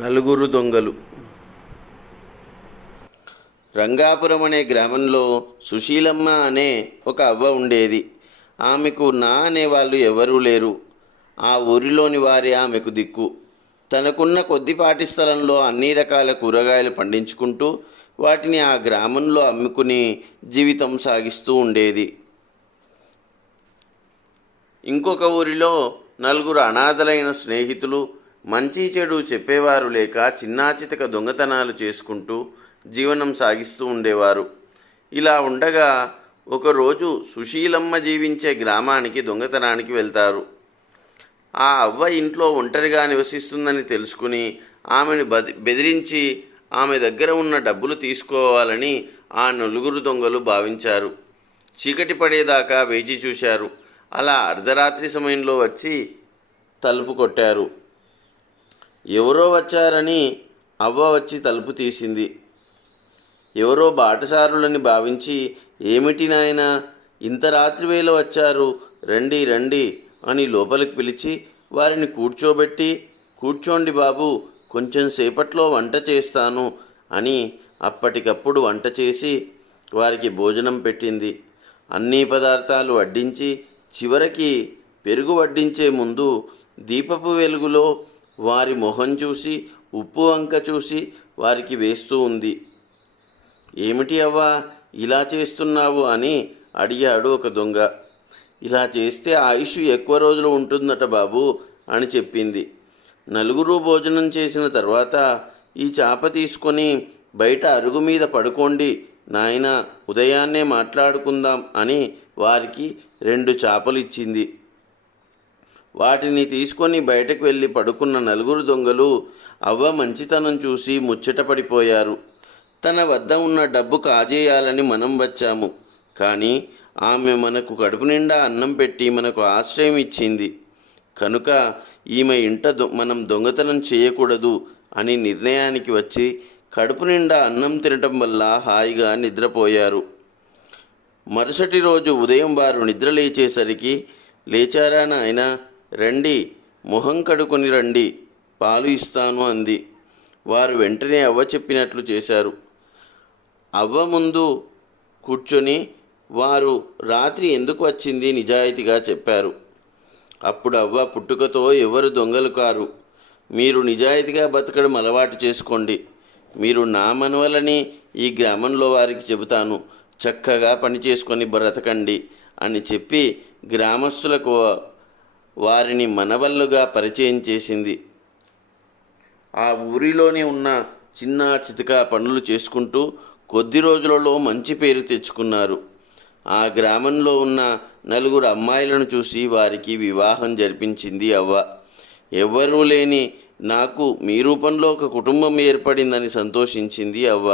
నలుగురు దొంగలు. రంగాపురం అనే గ్రామంలో సుశీలమ్మ అనే ఒక అవ్వ ఉండేది. ఆమెకు నా అనేవాళ్ళు ఎవరూ లేరు. ఆ ఊరిలోని వారే ఆమెకు దిక్కు. తనకున్న కొద్దిపాటి స్థలంలో అన్ని రకాల కూరగాయలు పండించుకుంటూ వాటిని ఆ గ్రామంలో అమ్ముకుని జీవితం సాగిస్తూ ఉండేది. ఇంకొక ఊరిలో నలుగురు అనాథలైన స్నేహితులు మంచి చెడు చెప్పేవారు లేక చిన్నాచితక దొంగతనాలు చేసుకుంటూ జీవనం సాగిస్తూ ఉండేవారు. ఇలా ఉండగా ఒకరోజు సుశీలమ్మ జీవించే గ్రామానికి దొంగతనానికి వెళ్తారు. ఆ అవ్వ ఇంట్లో ఒంటరిగా నివసిస్తుందని తెలుసుకుని ఆమెను బెదిరించి ఆమె దగ్గర ఉన్న డబ్బులు తీసుకోవాలని ఆ నలుగురు దొంగలు భావించారు. చీకటి పడేదాకా వేచి చూశారు. అలా అర్ధరాత్రి సమయంలో వచ్చి తలుపు కొట్టారు. ఎవరో వచ్చారని అవ్వ వచ్చి తలుపు తీసింది. ఎవరో బాటసారులని భావించి, ఏమిటి నాయనా, ఇంత రాత్రి వేళ వచ్చారు, రండి రండి అని లోపలికి పిలిచి వారిని కూర్చోబెట్టి, కూర్చోండి బాబు, కొంచెం సేపట్లో వంట చేస్తాను అని అప్పటికప్పుడు వంట చేసి వారికి భోజనం పెట్టింది. అన్ని పదార్థాలు వడ్డించి చివరికి పెరుగు వడ్డించే ముందు దీపపు వెలుగులో వారి మొహం చూసి ఉప్పు వంక చూసి వారికి వేస్తూ ఉంది. ఏమిటి అవ్వా ఇలా చేస్తున్నావు అని అడిగాడు ఒక దొంగ. ఇలా చేస్తే ఆయుష్ ఎక్కువ రోజులు ఉంటుందట బాబు అని చెప్పింది. నలుగురు భోజనం చేసిన తర్వాత ఈ చాప తీసుకొని బయట అరుగు మీద పడుకోండి నాయనా, ఉదయాన్నే మాట్లాడుకుందాం అని వారికి 2 చాపలు ఇచ్చింది. వాటిని తీసుకొని బయటకు వెళ్ళి పడుకున్న నలుగురు దొంగలు అవ్వ మంచితనం చూసి ముచ్చటపడిపోయారు. తన వద్ద ఉన్న డబ్బు కాజేయాలని మనం వచ్చాము, కానీ ఆమె మనకు కడుపు నిండా అన్నం పెట్టి మనకు ఆశ్రయం ఇచ్చింది కనుక ఈమె ఇంట మనం దొంగతనం చేయకూడదు అని నిర్ణయానికి వచ్చి కడుపు నిండా అన్నం తినటం వల్ల హాయిగా నిద్రపోయారు. మరుసటి రోజు ఉదయం వారు నిద్ర లేచేసరికి, లేచారా నాయనా, రండి, మొహం కడుకొని రండి, పాలు ఇస్తాను అంది. వారు వెంటనే అవ్వ చెప్పినట్లు చేశారు. అవ్వ ముందు కూర్చొని వారు రాత్రి ఎందుకు వచ్చింది నిజాయితీగా చెప్పారు. అప్పుడు అవ్వ, పుట్టుకతో ఎవరు దొంగలు కారు, మీరు నిజాయితీగా బతకడం అలవాటు చేసుకోండి. మీరు నా మనవలని ఈ గ్రామంలో వారికి చెబుతాను, చక్కగా పని చేసుకొని బ్రతకండి అని చెప్పి గ్రామస్తులకు వారిని మనవళ్ళుగా పరిచయం చేసింది. ఆ ఊరిలోనే ఉన్న చిన్న చితక పనులు చేసుకుంటూ కొద్ది రోజులలో మంచి పేరు తెచ్చుకున్నారు. ఆ గ్రామంలో ఉన్న నలుగురు అమ్మాయిలను చూసి వారికి వివాహం జరిపించింది అవ్వ. ఎవ్వరూ లేని నాకు మీ రూపంలో ఒక కుటుంబం ఏర్పడిందని సంతోషించింది అవ్వ.